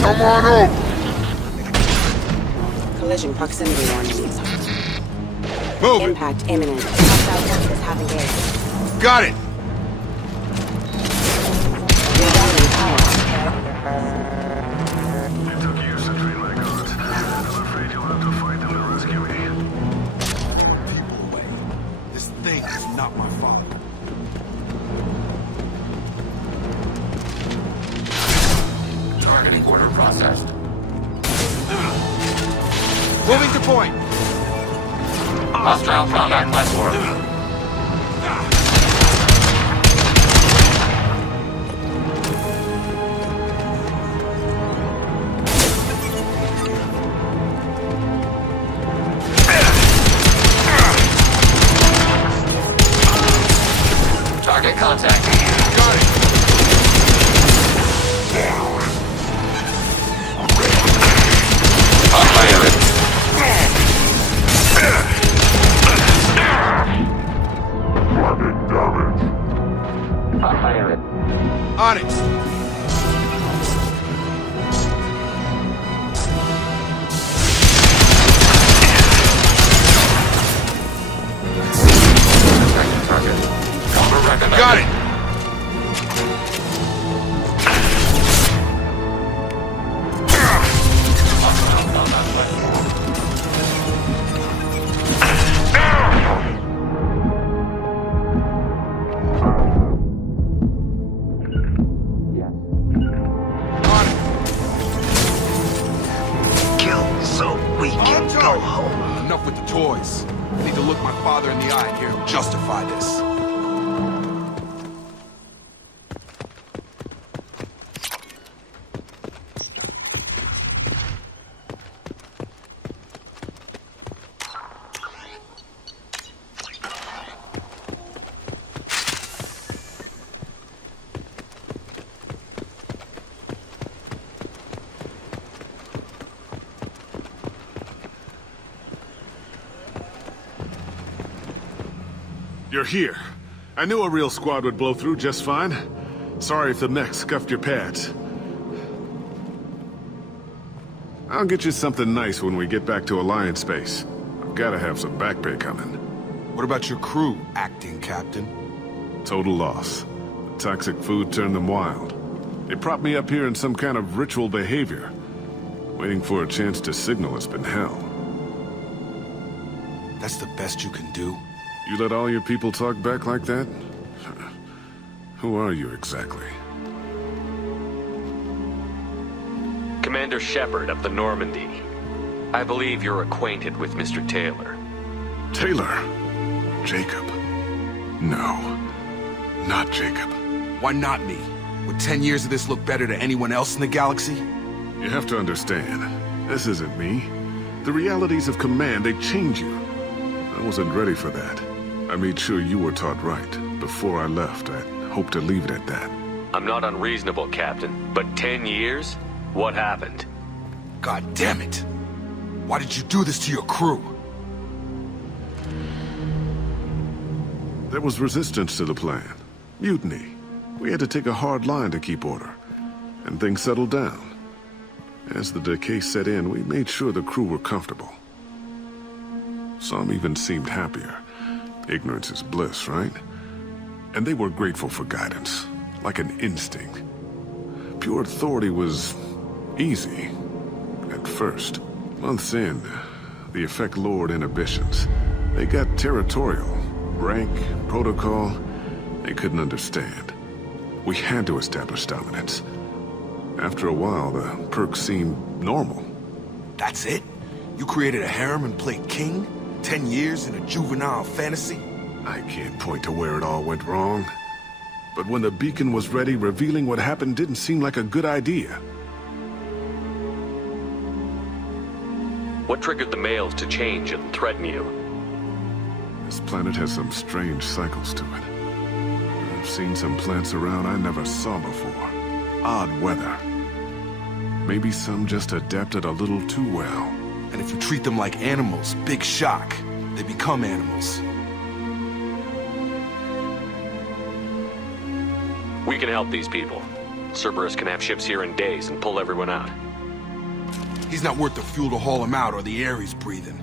Come on up! Collision proximity warning. Move it. Impact imminent. Hostile forces have engaged. Got it! Rerouting power. It took years to train my guards. I'm afraid you'll have to fight them to rescue me. This thing is not my fault. Targeting order processed. Moving to point. Hostile combat platform. Target contact. Got it. Unlimited. Target damage. On it! Got it! Kill so we can go home. Enough with the toys. I need to look my father in the eye and hear him justify this. You're here. I knew a real squad would blow through just fine. Sorry if the mech scuffed your pads. I'll get you something nice when we get back to Alliance space. I've gotta have some back pay coming. What about your crew, acting captain? Total loss. The toxic food turned them wild. They propped me up here in some kind of ritual behavior. Waiting for a chance to signal has been hell. That's the best you can do? You let all your people talk back like that? Who are you exactly? Commander Shepard of the Normandy. I believe you're acquainted with Mr. Taylor. Taylor? Jacob? No. Not Jacob. Why not me? Would 10 years of this look better to anyone else in the galaxy? You have to understand, this isn't me. The realities of command, they change you. I wasn't ready for that. I made sure you were taught right. Before I left, I hoped to leave it at that. I'm not unreasonable, Captain, but 10 years? What happened? God damn it! Why did you do this to your crew? There was resistance to the plan. Mutiny. We had to take a hard line to keep order. And things settled down. As the decay set in, we made sure the crew were comfortable. Some even seemed happier. Ignorance is bliss, right? And they were grateful for guidance, like an instinct. Pure authority was easy, at first. Months in, the effect lowered inhibitions. They got territorial. Rank, protocol, they couldn't understand. We had to establish dominance. After a while, the perks seemed normal. That's it? You created a harem and played king? 10 years in a juvenile fantasy? I can't point to where it all went wrong. But when the beacon was ready, revealing what happened didn't seem like a good idea. What triggered the males to change and threaten you? This planet has some strange cycles to it. I've seen some plants around I never saw before. Odd weather. Maybe some just adapted a little too well. And if you treat them like animals, big shock. They become animals. We can help these people. Cerberus can have ships here in days and pull everyone out. He's not worth the fuel to haul him out or the air he's breathing.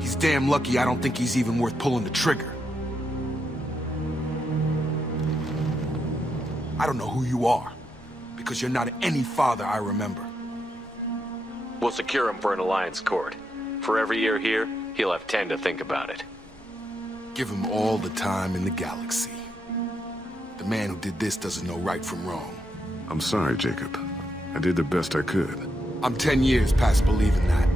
He's damn lucky I don't think he's even worth pulling the trigger. I don't know who you are, because you're not any father I remember. We'll secure him for an Alliance court. For every year here, he'll have 10 to think about it. Give him all the time in the galaxy. The man who did this doesn't know right from wrong. I'm sorry, Jacob. I did the best I could. I'm 10 years past believing that.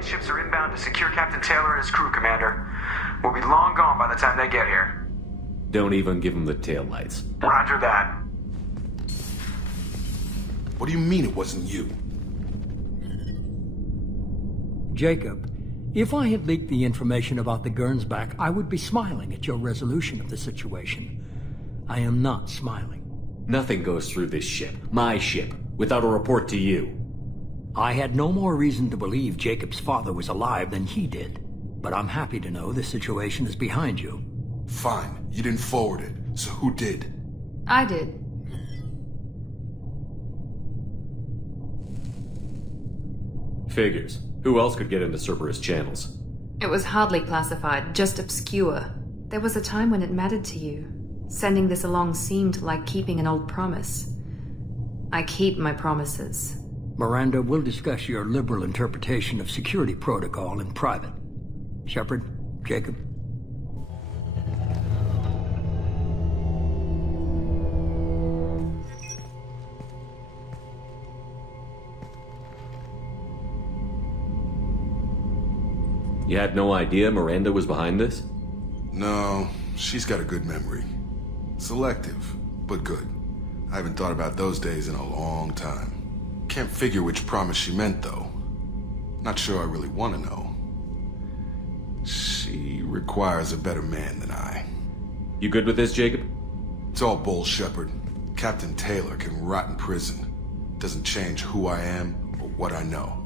Alliance ships are inbound to secure Captain Taylor and his crew, Commander. We'll be long gone by the time they get here. Don't even give them the taillights. Roger that. What do you mean it wasn't you? Jacob, if I had leaked the information about the Gernsback, I would be smiling at your resolution of the situation. I am not smiling. Nothing goes through this ship, my ship, without a report to you. I had no more reason to believe Jacob's father was alive than he did. But I'm happy to know the situation is behind you. Fine. You didn't forward it, so who did? I did. Figures. Who else could get into Cerberus channels? It was hardly classified, just obscure. There was a time when it mattered to you. Sending this along seemed like keeping an old promise. I keep my promises. Miranda, we'll discuss your liberal interpretation of security protocol in private. Shepard, Jacob. You had no idea Miranda was behind this? No, she's got a good memory. Selective, but good. I haven't thought about those days in a long time. Can't figure which promise she meant, though. Not sure I really want to know. She requires a better man than I. You good with this, Jacob? It's all bull, Shepard. Captain Taylor can rot in prison. Doesn't change who I am or what I know.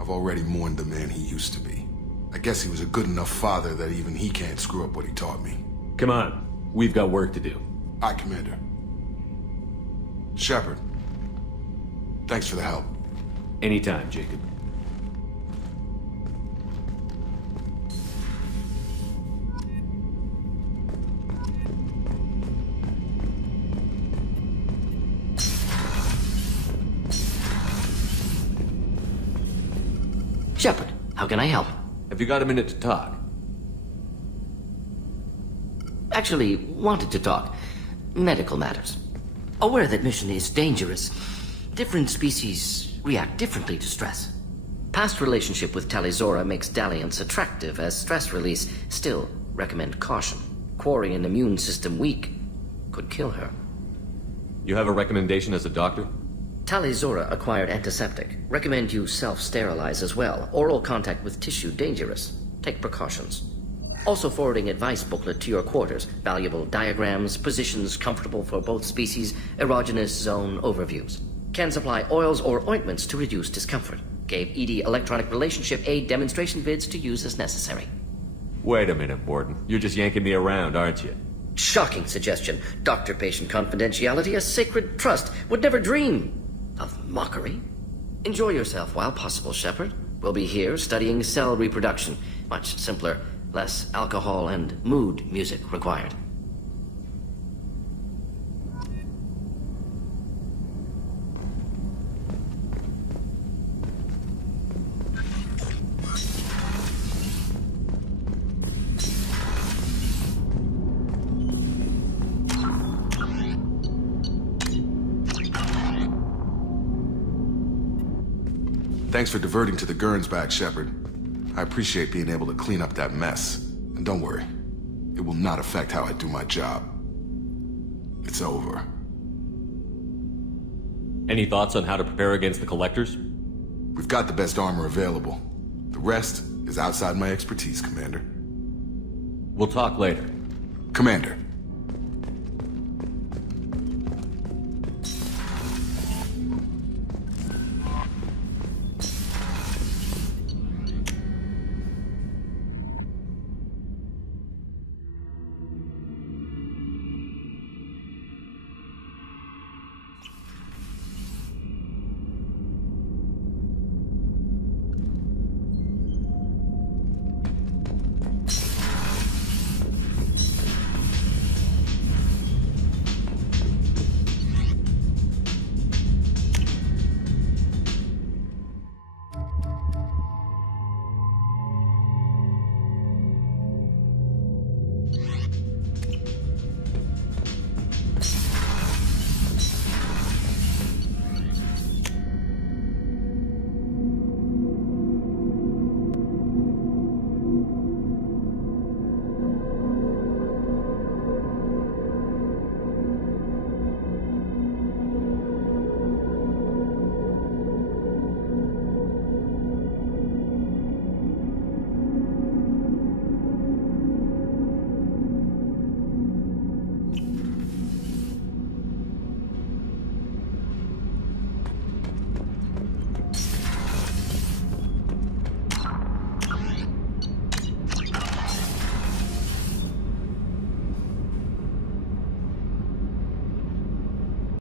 I've already mourned the man he used to be. I guess he was a good enough father that even he can't screw up what he taught me. Come on. We've got work to do. Aye, Commander. Shepard. Thanks for the help. Anytime, Jacob. Shepard, how can I help? Have you got a minute to talk? Actually, wanted to talk. Medical matters. Aware that mission is dangerous. Different species react differently to stress. Past relationship with Talizora makes dalliance attractive as stress release. Still, recommend caution. Quarian immune system weak. Could kill her. You have a recommendation as a doctor? Talizora acquired antiseptic. Recommend you self-sterilize as well. Oral contact with tissue dangerous. Take precautions. Also forwarding advice booklet to your quarters. Valuable diagrams, positions comfortable for both species, erogenous zone overviews. Can supply oils or ointments to reduce discomfort. Gave ED electronic relationship aid demonstration vids to use as necessary. Wait a minute, Warden. You're just yanking me around, aren't you? Shocking suggestion. Doctor-patient confidentiality, a sacred trust. Would never dream of mockery. Enjoy yourself while possible, Shepard. We'll be here studying cell reproduction. Much simpler, less alcohol and mood music required. Thanks for diverting to the Gernsback, Shepard. I appreciate being able to clean up that mess. And don't worry, it will not affect how I do my job. It's over. Any thoughts on how to prepare against the Collectors? We've got the best armor available. The rest is outside my expertise, Commander. We'll talk later. Commander.